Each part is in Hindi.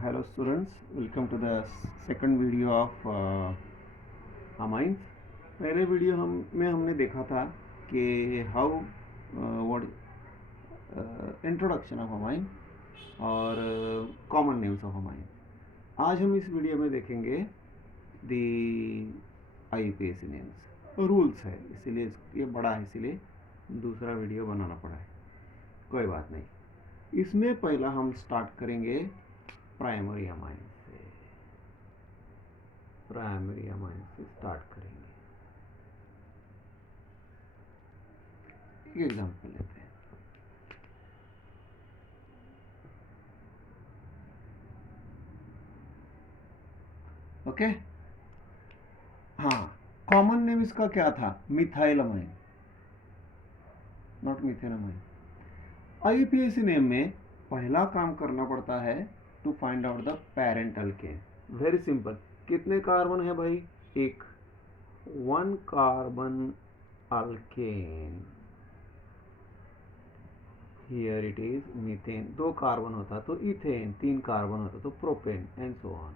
Hello students, welcome to the second video of amines. पहले वीडियो हमने देखा था कि how what introduction of amine और कॉमन नेम्स ऑफ अमाइन. आज हम इस वीडियो में देखेंगे दी IUPAC नेम्स. रूल्स है, इसीलिए ये बड़ा है, इसीलिए दूसरा वीडियो बनाना पड़ा है. कोई बात नहीं. इसमें पहला हम स्टार्ट करेंगे प्राइमरी अमाइन से. प्राइमरी अमाइन से स्टार्ट करेंगे. एक एग्जांपल लेते हैं. ओके. हाँ, कॉमन नेम इसका क्या था? Methyl amine, not methane amine. IUPAC name में पहला काम करना पड़ता है to find out the parent alkane. Very simple. कितने कार्बन है भाई? एक. 1 carbon alkane. Here it is methane. 2 carbon होता तो इथेन. 3 कार्बन होता तो प्रोपेन एंड सो ऑन.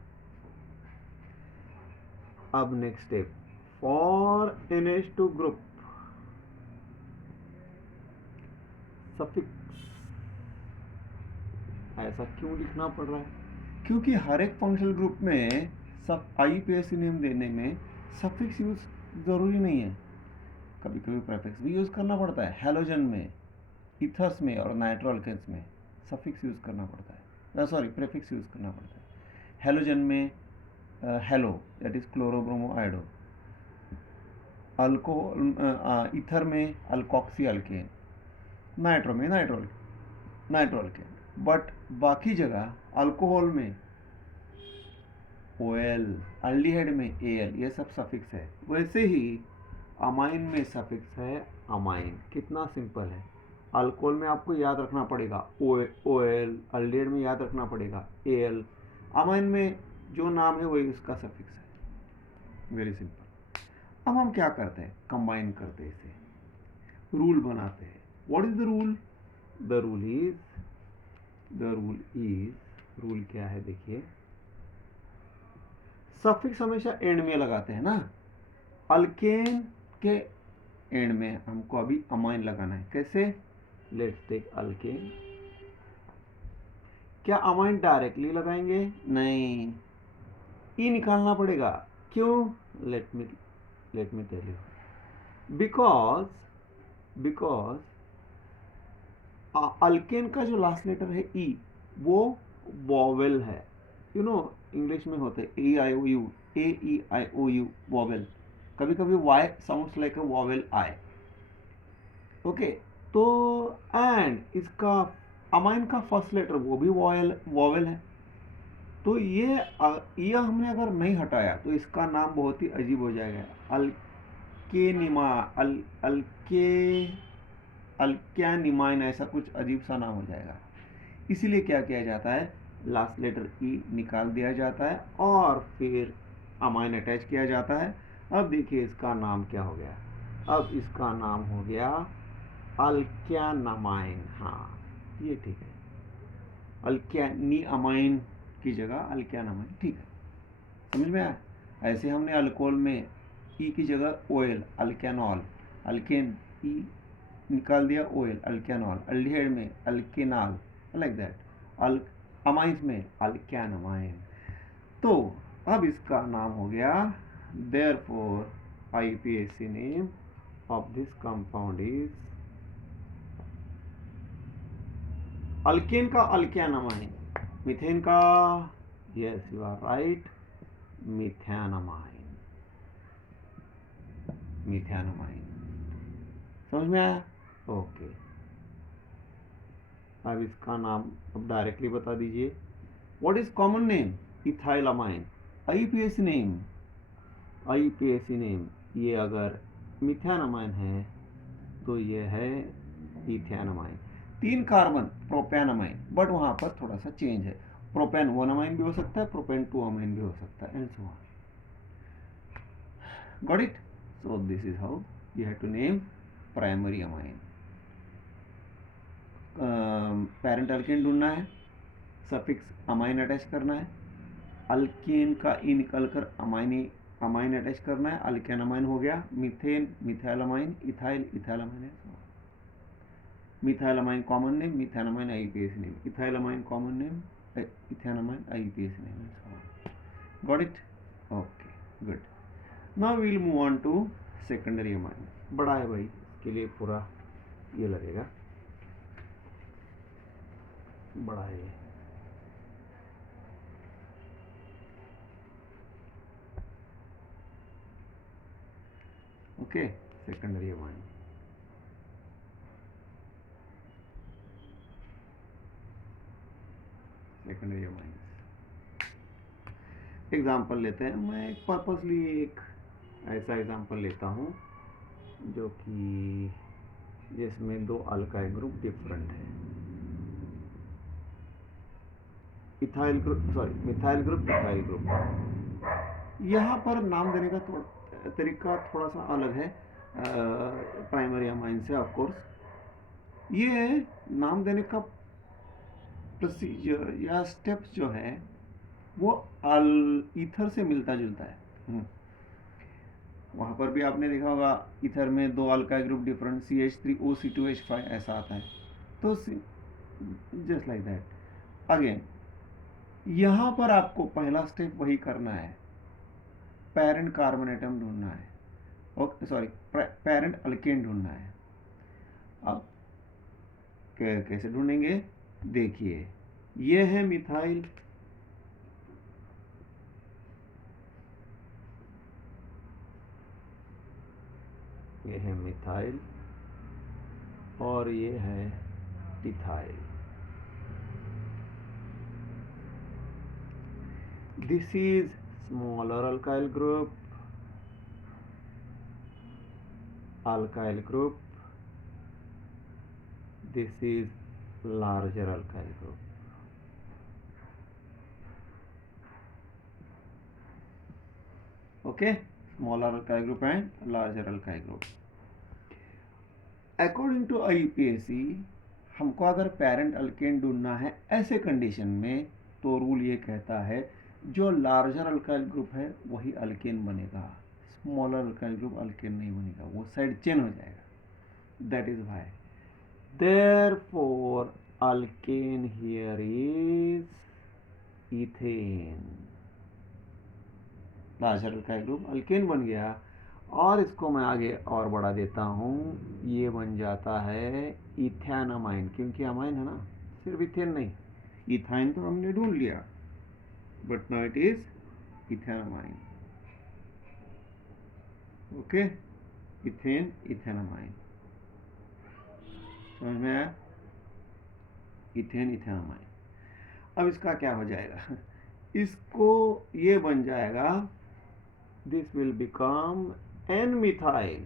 अब next step. For NH2 group suffix. ऐसा क्यों लिखना पड़ रहा है? क्योंकि हर एक फंक्शनल ग्रुप में सब IUPAC नेम देने में सफिक्स यूज जरूरी नहीं है. कभी कभी प्रेफिक्स भी यूज करना पड़ता है. हेलोजन में, इथर्स में और नाइट्रो अल्केन्स में सफिक्स यूज करना पड़ता है. सॉरी, प्रेफिक्स यूज करना पड़ता है. हेलोजन में halo, that is chloro bromo iodo. Alcohol, ether में अल्कोक्सी अल्केन. नाइट्रो में नाइट्रो अल्केन. बट बाकी जगह अल्कोहल में OL, अल्डिहाइड में AL, ये सब सफिक्स है. वैसे ही अमाइन में सफिक्स है अमाइन. कितना सिंपल है. अल्कोहल में आपको याद रखना पड़ेगा OL, अल्डिहाइड में याद रखना पड़ेगा AL. अमाइन में जो नाम है वही उसका सफिक्स है. Very simple. अब हम क्या करते हैं? कंबाइन करते हैं इसे, रूल बनाते हैं. What is the rule? The rule क्या है? देखिए, सफिक्स हमेशा एंड में लगाते हैं ना. अल्केन के एंड में हमको अभी अमाइन लगाना है. कैसे? Let's take alkane. क्या अमाइन डायरेक्टली लगाएंगे? नहीं, ई निकालना पड़ेगा. क्यों? Let me tell you. Because alkane का जो लास्ट लेटर है ई, वो वॉवेल है. यू नो, इंग्लिश में होते AEIOU वॉवेल. कभी कभी Y sounds like a vowel I. Okay. तो एंड इसका अमाइन का फर्स्ट लेटर वो भी वॉवेल है. तो ये हमने अगर नहीं हटाया तो इसका नाम बहुत ही अजीब हो जाएगा. अल्केनिमा, अल्क्यानिमाइन, ऐसा कुछ अजीब सा नाम हो जाएगा. इसीलिए क्या किया जाता है? लास्ट लेटर ई निकाल दिया जाता है और फिर अमाइन अटैच किया जाता है. अब देखिए इसका नाम क्या हो गया. अब इसका नाम हो गया अल्क्यानामाइन. हाँ, ये ठीक है. अल्क्यानिअमाइन की जगह अल्क्यानामाइन. ठीक है, समझ में आया? ऐसे हमने अल्कोहल में ई की जगह OL, अल्केनॉल. अल्केन ई निकाल दिया OL, अल्केनॉल. अल्डिहाइड में अल्केनाल, लाइक दैट. अमाइंस में अल्क्यानामाइन. तो अब इसका नाम हो गया. Therefore IUPAC name of this compound is alkane का अल्क्यानामाइन. मीथेन का, yes you are right, methanamine. समझ में आया? ओके. अब इसका नाम अब डायरेक्टली बता दीजिए. What is common name? Ethyl amine. IUPAC name ये अगर मिथेनामाइन है तो ये है इथेनामाइन. 3 carbon propanamine. बट वहां पर थोड़ा सा चेंज है. प्रोपेन 1 अमाइन भी हो सकता है, प्रोपेन 2 अमाइन भी हो सकता है, and so on. Got it? So this is how you have to name primary amine. Parent alkane ढूंढना है, सफिक्स अमाइन अटैच करना है, अल्केन का ई निकल कर अमाइन अटैच करना है, अल्केन अमाइन हो गया, मीथेन मिथाइलमाइन, इथाइल इथाइलमाइन है, methylamine common name, methylamine IUPAC name, ethylamine common name, ethylamine IUPAC name, got it? Okay good. Now we will move on to secondary amine. बड़ा है भाई, इसके लिए पूरा ये लगेगा, बड़ा है ये. Okay, secondary amine. Secondary amine example लेते हैं. मैं एक पर्पसली एक ऐसा एग्जाम्पल लेता हूँ जो कि जिसमें दो अल्काइल ग्रुप डिफरेंट है. Ethyl group, sorry methyl group, ethyl group. यहाँ पर नाम देने का तरीका थोड़ा सा अलग है प्राइमरी अमाइन से. ऑफ कोर्स ये नाम देने का प्रोसीजर या स्टेप्स जो है वो ईथर से मिलता जुलता है. वहाँ पर भी आपने देखा होगा ईथर में दो अल्काइल ग्रुप डिफरेंट CH3OC2H5 ऐसा आता है. तो जस्ट लाइक दैट अगेन यहाँ पर आपको पहला स्टेप वही करना है, पेरेंट कार्बन एटम ढूंढना है. ओके सॉरी, पेरेंट अल्केन ढूंढना है. अब कैसे ढूंढेंगे? देखिए ये है मिथाइल, ये है मिथाइल और ये है ethyl. This is smaller alkyl group, this is larger alkyl group. Okay, smaller alkyl group and larger alkyl group. According to IUPAC हमको अगर पेरेंट अल्केन ढूंढना है ऐसे कंडीशन में तो रूल ये कहता है जो लार्जर अल्काइल ग्रुप है वही अल्केन बनेगा, स्मॉलर अल्काइल ग्रुप अल्केन नहीं बनेगा, वो साइड चेन हो जाएगा. That is why therefore alkane here is ethane. Larger alkyl group alkane बन गया और इसको मैं आगे और बढ़ा देता हूँ, ये बन जाता है इथेनमाइन, क्योंकि अमाइन है ना, सिर्फ इथेन नहीं, इथाइन तो हमने ढूंढ लिया, but now it is ethanamine. Okay, ethane ethanamine, समझ में आया? Ethane ethanamine. अब इसका क्या हो जाएगा? इसको ये बन जाएगा, this will become N methyl.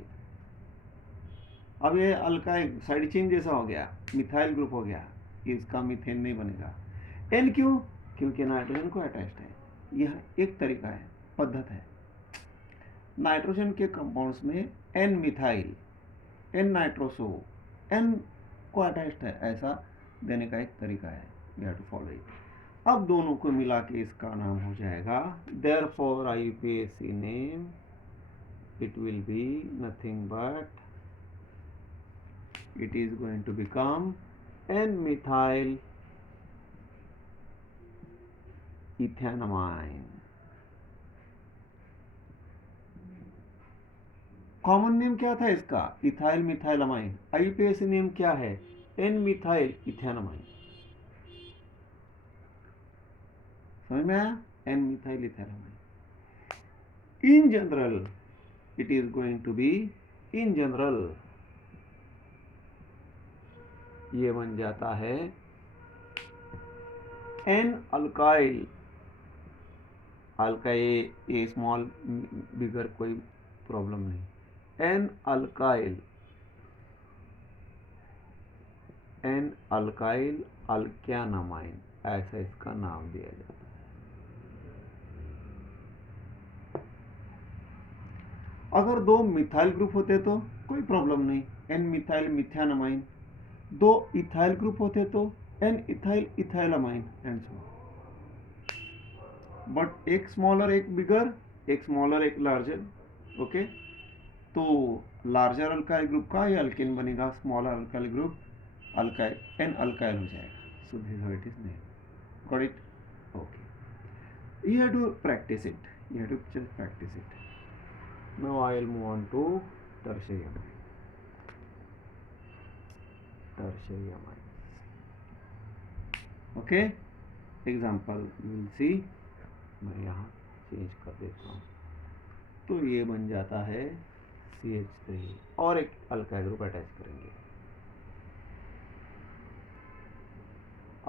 अब ये अल्काइल साइड चेन जैसा हो गया, मिथाइल ग्रुप हो गया, इसका मीथेन नहीं बनेगा. एन क्यों? क्योंकि नाइट्रोजन को अटैच्ड है. यह एक तरीका है, पद्धत है. नाइट्रोजन के कंपाउंड्स में N methyl, N nitroso, N को अटैच्ड है, ऐसा देने का एक तरीका है. We have to follow it. अब दोनों को मिला के इसका नाम हो जाएगा, therefore IUPAC name it will be nothing but it is going to become N-methyl ethanamine. Common name क्या था इसका? इथाइल मिथाइलमाइन. IUPAC नेम क्या है? N-methyl ethanamine. समझ में आया? N-methyl ethanamine. In general it is going to be, in general ये बन जाता है N अल्काइल, अल्काइल ए स्मॉल बिगर कोई प्रॉब्लम नहीं, N अल्काइल, N अल्काइल अल्क्यानामाइन, ऐसा इसका नाम दिया जाता है. अगर दो मिथाइल ग्रुप होते तो कोई प्रॉब्लम नहीं, N मिथाइल मिथ्यानामाइन. दो इथाइल ग्रुप होते तो N ethyl ethylamine and so. But एक स्मॉलर एक बिगर, एक स्मॉलर एक लार्जर। ओके, तो लार्जर अल्काइल ग्रुप का ये अल्केन बनेगा, smaller alkyl group alkyl, N alkyl हो जाएगा। So this how it is name. Got it? Okay, you have to practice it, you have to just practice it. Now I will move on to tertiary amines. Okay, example you will see, मैं यहाँ चेंज कर देता हूँ। तो ये बन जाता है CH3 और एक अल्काइल ग्रुप अटैच करेंगे।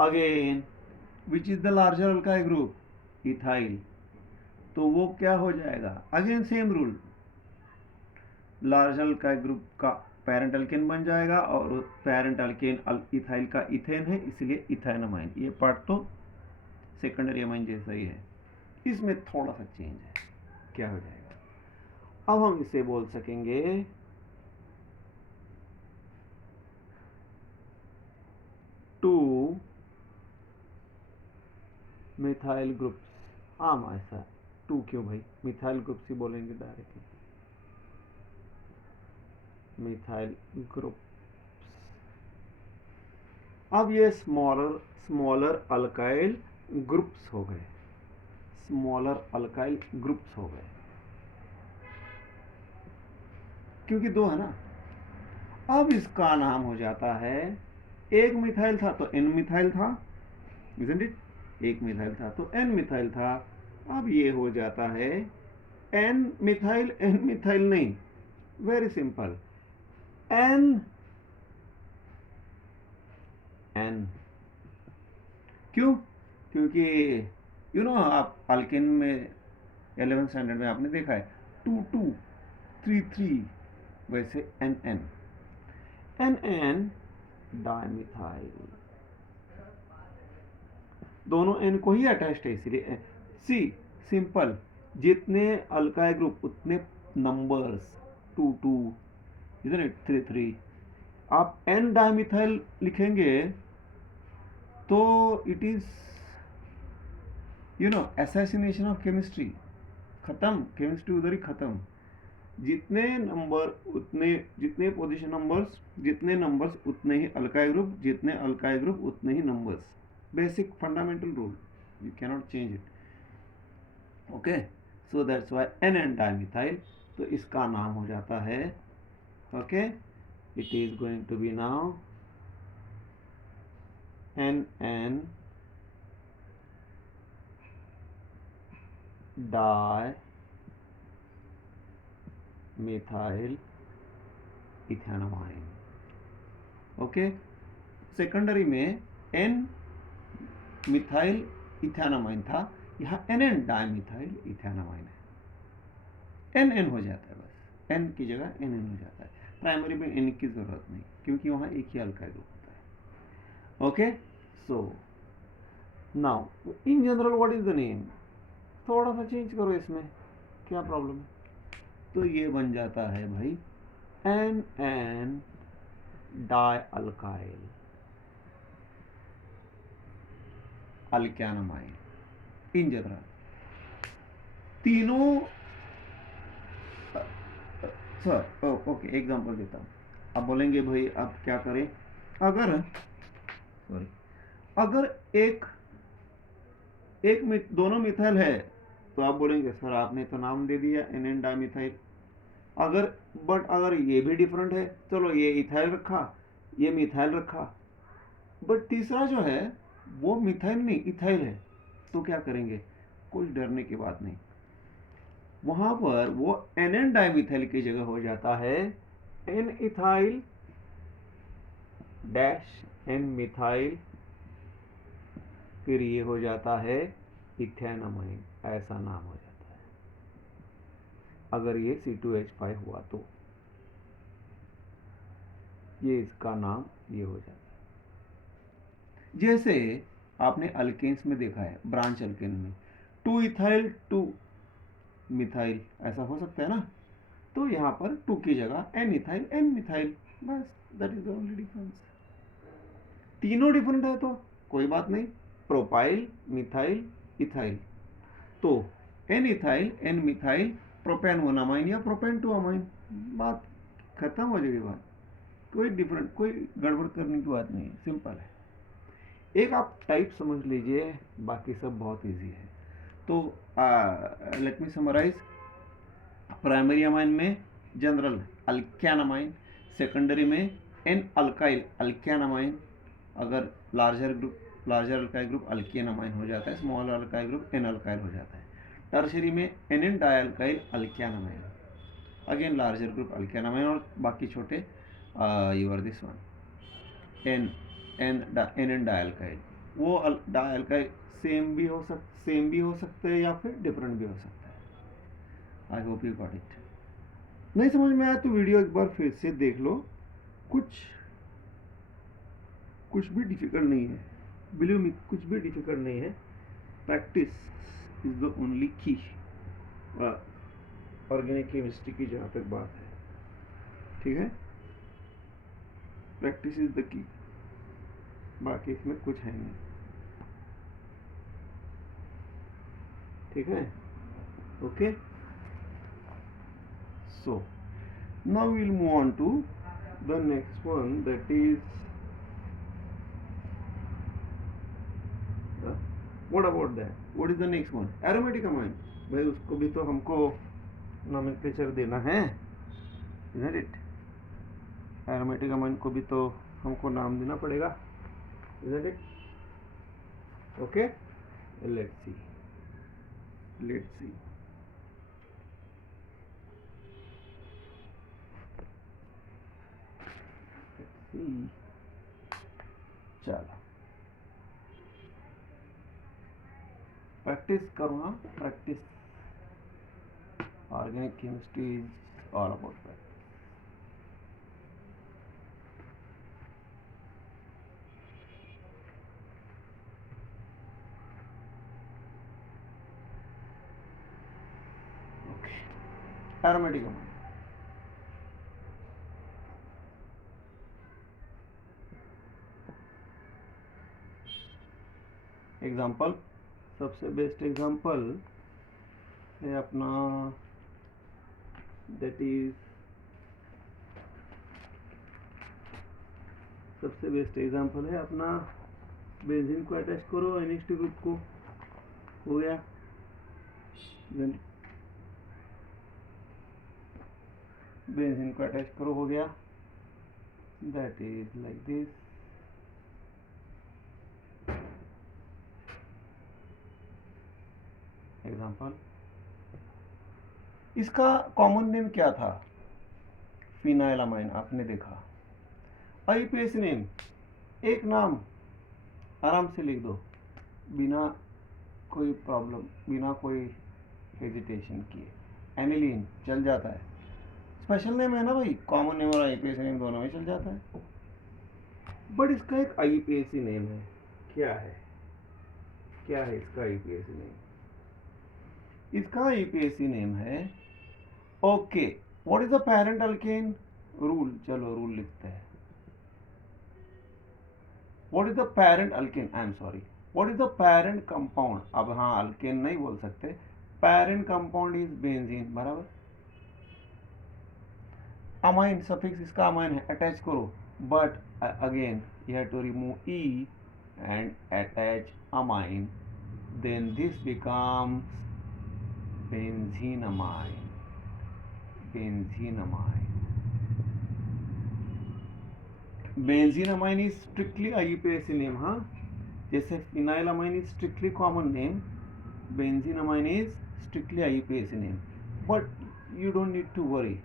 Again which is the larger alkyl group? Ethyl. तो वो क्या हो जाएगा? Again same rule, large alkyl group का पेरेंट अल्केन बन जाएगा और पेरेंट अल्केन इथाइल का इथेन है, इसलिए इथाइन अमाइन। ये पार्ट तो सेकेंडरी अमाइन जैसा ही है, इसमें थोड़ा सा चेंज है। क्या हो जाएगा? अब हम इसे बोल सकेंगे 2 मिथाइल ग्रुप्स। हाँ ऐसा 2 क्यों भाई, मिथाइल ग्रुप्स ही बोलेंगे डायरेक्टली, मिथाइल ग्रुप। अब ये स्मॉलर अल्काइल ग्रुप्स हो गए, स्मॉलर अल्काइल ग्रुप्स हो गए, क्योंकि 2 है ना। अब इसका नाम हो जाता है, एक मिथाइल था तो एन मिथाइल था, isn't it? एक मिथाइल था तो एन मिथाइल था। अब ये हो जाता है एन मिथाइल नहीं, वेरी सिंपल, एन क्यों? क्योंकि यू नो आप अल्केन में 11th स्टैंडर्ड में आपने देखा है 2 2 3 3, वैसे एन डाइमिथाइल, दोनों एन को ही अटैच्ड है, इसलिए सी सिंपल, जितने अल्काइल ग्रुप उतने नंबर्स, 2 2 इधर 3 3। आप एन डाइमिथाइल लिखेंगे तो it is you know assassination of chemistry, खत्म, केमिस्ट्री उधर ही खत्म। जितने नंबर उतने, जितने पोजीशन नंबर्स, जितने नंबर्स उतने ही अल्काइल ग्रुप, जितने अल्काइल ग्रुप उतने ही numbers, basic fundamental rule, you cannot change it. Okay, so that's why N dimethyl, तो इसका नाम हो जाता है, okay, it is going to be now N di methyl ethanamine. Okay, secondary में एन मिथाइल इथेनोमाइन था, यहाँ एन डाइमिथाइल इथेनोमाइन है। एन हो जाता है, बस एन की जगह एन हो जाता है। प्राइमरी में एन की जरूरत नहीं, क्योंकि वहाँ एक ही अल्काइल ग्रुप होता है। Okay, so now in general what is the name? थोड़ा सा चेंज करो इसमें, क्या प्रॉब्लम है? तो ये बन जाता है भाई N di alkyl alkanamine in general. तीनों सर ओके, एग्जांपल देता हूँ। अब बोलेंगे भाई अब क्या करें? अगर दोनों मिथाइल है तो आप बोलेंगे सर आपने तो नाम दे दिया एन डाइमिथाइल। अगर ये भी डिफरेंट है, चलो ये इथाइल रखा, ये मिथाइल रखा, बट तीसरा जो है वो मिथाइल नहीं इथाइल है, तो क्या करेंगे? कुछ डरने की बात नहीं, वहां पर वो एन डाइमिथाइल की जगह हो जाता है N ethyl dash N methyl, फिर ये हो जाता है इथेनोमाइन, ऐसा नाम हो जाता है अगर ये C2H5 हुआ तो। ये इसका नाम ये हो जाता है। जैसे आपने अल्केन्स में देखा है, ब्रांच अल्केन में 2 इथाइल 2 मिथाइल, ऐसा हो सकता है ना। तो यहाँ पर 2 की जगह एन इथाइल एन मिथाइल, बस that is the only difference. तीनों डिफरेंट है तो कोई बात नहीं, प्रोपाइल, मिथाइल, इथाइल। तो N ethyl, N methyl, propane 1 amine या प्रोपेन 2 अमाइन, बात खत्म हो जाएगी बात। कोई डिफरेंट, कोई गड़बड़ करने की बात नहीं है, सिंपल है। एक आप टाइप समझ लीजिए, बाकी सब बहुत इजी है। तो let me summarise. Primary amine में जनरल अल्क्यान अमाइन, सेकेंडरी में एन अल्काइल अल्क्यान अमाइन, अगर larger alkyl group alkene amine हो जाता है, small alkyl group N alkyl हो जाता है। टर्शरी में N N dialkyl alkane amine, again larger group alkane amine, और बाकी छोटे you are this one N N dialkyl. वो डायल्काइल सेम भी हो सकते हैं या फिर डिफरेंट भी हो सकता है। I hope you got it. नहीं समझ में आया तो वीडियो एक बार फिर से देख लो, कुछ भी डिफिकल्ट नहीं है, बिलीव मी, कुछ भी डिफिकल्ट नहीं है। प्रैक्टिस इज द ओनली की, ऑर्गेनिक केमिस्ट्री की जहाँ तक बात है, ठीक है। प्रैक्टिस इज द की, बाकी इसमें कुछ है नहीं, ठीक है। Okay, so now we will move on to the next one, that is what about that, what is the next one, aromatic amine. भाई उसको भी तो हमको नोमेनक्लेचर देना है, इजंट इट। एरोमेटिक अमाइन को भी तो हमको नाम देना पड़ेगा, isn't it. Okay, let's see. चलो प्रैक्टिस करो, हाँ practice, organic chemistry is all about practice. Aromatic amine, example, सबसे बेस्ट एग्जाम्पल है अपना, दैट इज, सबसे बेस्ट एग्जाम्पल है अपना, बेंजीन को अटैच करो NH2 ग्रुप को, हो गया। बेंजीन को अटैच करो, हो गया। That is like this. Example, इसका कॉमन नेम क्या था, फिनाइलामाइन, आपने देखा। IUPAC नेम, एक नाम आराम से लिख दो, बिना कोई प्रॉब्लम, बिना कोई हेजिटेशन किए। एनिलीन चल जाता है, स्पेशल नेम है ना भाई, कॉमन नेम और IUPAC नेम दोनों में चल जाता है। बट इसका एक IUPAC नेम है, क्या है इसका IUPAC नेम? इसका IUPAC नेम है, okay, what is the parent alkane rule, चलो रूल लिखते हैं। What is the parent alkane, I am sorry, what is the parent compound, अब हाँ अल्केन नहीं बोल सकते, पेरेंट कंपाउंड इज बेंजीन, बराबर। अमाइन सफिक्स इसका अमाइन है, अटैच करो, but again you have to remove E and attach amine, then this becomes benzenamine. Benzenamine is strictly IUPAC name, हाँ, जैसे phenylamine is strictly common name, benzenamine is strictly IUPAC name, but you don't need to worry,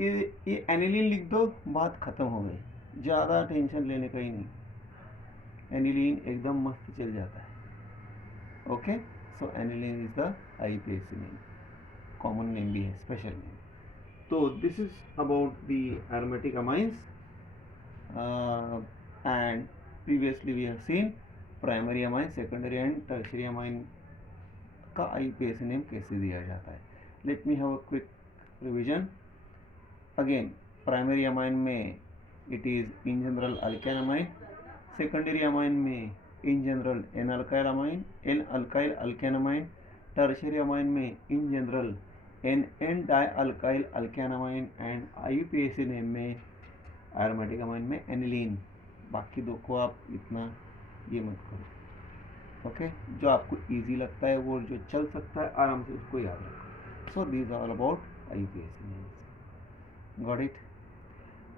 ये एनिलीन लिख दो, बात खत्म हो गई, ज़्यादा टेंशन लेने का ही नहीं, एनिलीन एकदम मस्त चल जाता है। Okay, so aniline is the IUPAC name, common name भी है, स्पेशल नेम। तो this is about the aromatic amines, and previously we have seen primary amine, secondary and tertiary amine का IUPAC नेम कैसे दिया जाता है। Let me have a quick revision again. Primary amine में it is in general alkane amine, secondary amine में in general N alkyl amine, N alkyl alkane amine. Tertiary amine में in general N N di alkyl alkane amine and IUPAC name में एरोमेटिक अमाइन में एनिलीन। बाकी दो को आप इतना ये मत करो, ओके। जो आपको इजी लगता है वो जो चल सकता है आराम से उसको याद रखो। So these are all about IUPAC names, got it.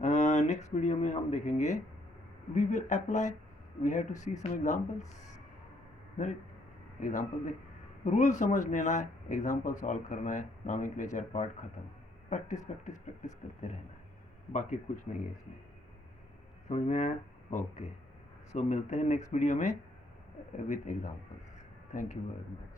Next video में हम देखेंगे we will apply, we have to see some examples, right. Example देख, रूल समझ लेना है, एग्जांपल सॉल्व करना है, नॉमेनक्लेचर पार्ट खत्म। प्रैक्टिस प्रैक्टिस प्रैक्टिस करते रहना है, बाकी कुछ नहीं है इसमें। समझ में आया? ओके। सो मिलते हैं नेक्स्ट वीडियो में with examples. Thank you very much.